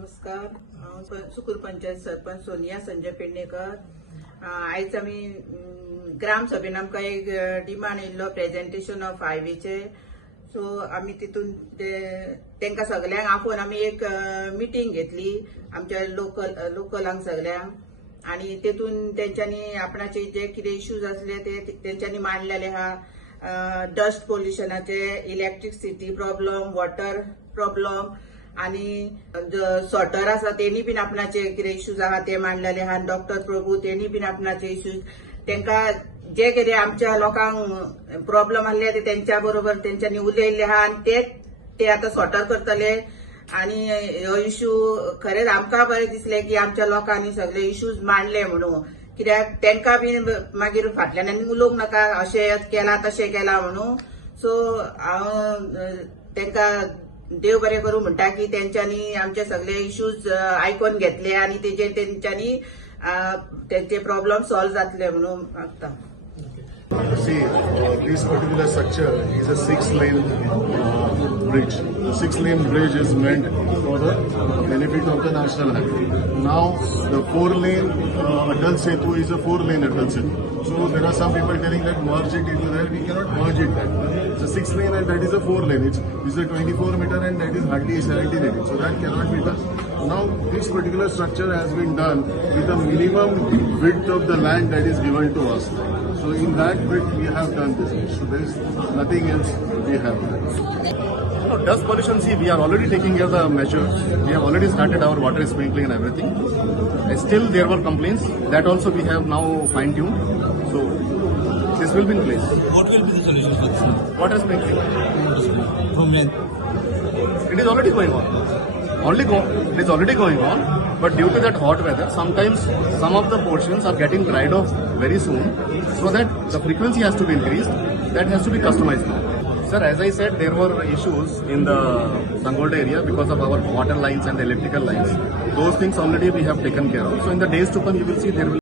नमस्कार हांव सुकूर पंचायत सरपंच सोनिया संजय पेडणेकर। आयज आमी ग्राम सभेन आमकां एक डिमांड येयल्लो प्रेजेंटेशन ऑफ हायवेचे। सो आमी तितून तेंकां सगल्यांक आपोवन आमी एक मिटींग घेतली आमच्या लोकलांक सगल्यांक, आणि तेतून तेंच्यांनी आपणाचे जे कितें इश्यूज आसले ते तेंच्यांनी मांडलेले आहा। डस्ट पोल्युशनाचे, इलेक्ट्रिसिटी प्रॉब्लम, वॉटर प्रॉब्लम, आणि सॉर्टर आसा तेणी बीन आपणाचे कितें इश्यूज आहा ते मांडलेले आहा। डॉक्टर प्रभू तेणी बीन आपणाचे इश्यूज तेंकां जे कितें आमच्या लोकांक प्रॉब्लम आसले ते तेंच्या बरोबर तेंच्यांनी उलयल्ले आहा, आणि ते आतां सॉर्टर करतले। आणि हो इश्यू खरेंच आमकां बरें दिसलें की आमच्या लोकांनी सगळे इश्यूज मांडले म्हणून, कित्याक तेंकां बीन मागीर फाटल्यान उलोवंक नाका अशें केला तशें केला म्हणून। सो हांव तेंकां देव बरें करूं म्हणटा की तेंच्यांनी आमचे सगळे इश्यूज आयकोन घेतले आणि तेजेर तेंच्यांनी तेंचे प्रॉब्लेम सॉल्व जातले म्हणून मागता। See, this particular structure is a 6-lane bridge. The 6-lane bridge is meant for the benefit of the national highway. Now, the 4-lane Atal Setu is a 4-lane Atal Setu. So there are some people telling that merge it into that. We cannot merge it that. It's a 6-lane and that is a 4-lane. It's a 24 meter and that is hardly 17 meter. So that cannot be done. Now, this particular structure has been done with a minimum width of the land that is given to us. So in that width we have done this. So there is nothing else we have done. No, dust pollution, see, we are already taking care of the measures. We have already started our water sprinkling and everything. Still there were complaints. That also we have now fine-tuned. So this will be in place. What will be the solution for this? Water sprinkling. From when? It is already going on. It is already going on. But due to that hot weather, sometimes some of the portions are getting dried off very soon. So that the frequency has to be increased. That has to be customized now. Sir, as I said, there were issues in the Sangolda area because of our water lines and the electrical lines. Those things already we have taken care of. So in the days to come, you will see there will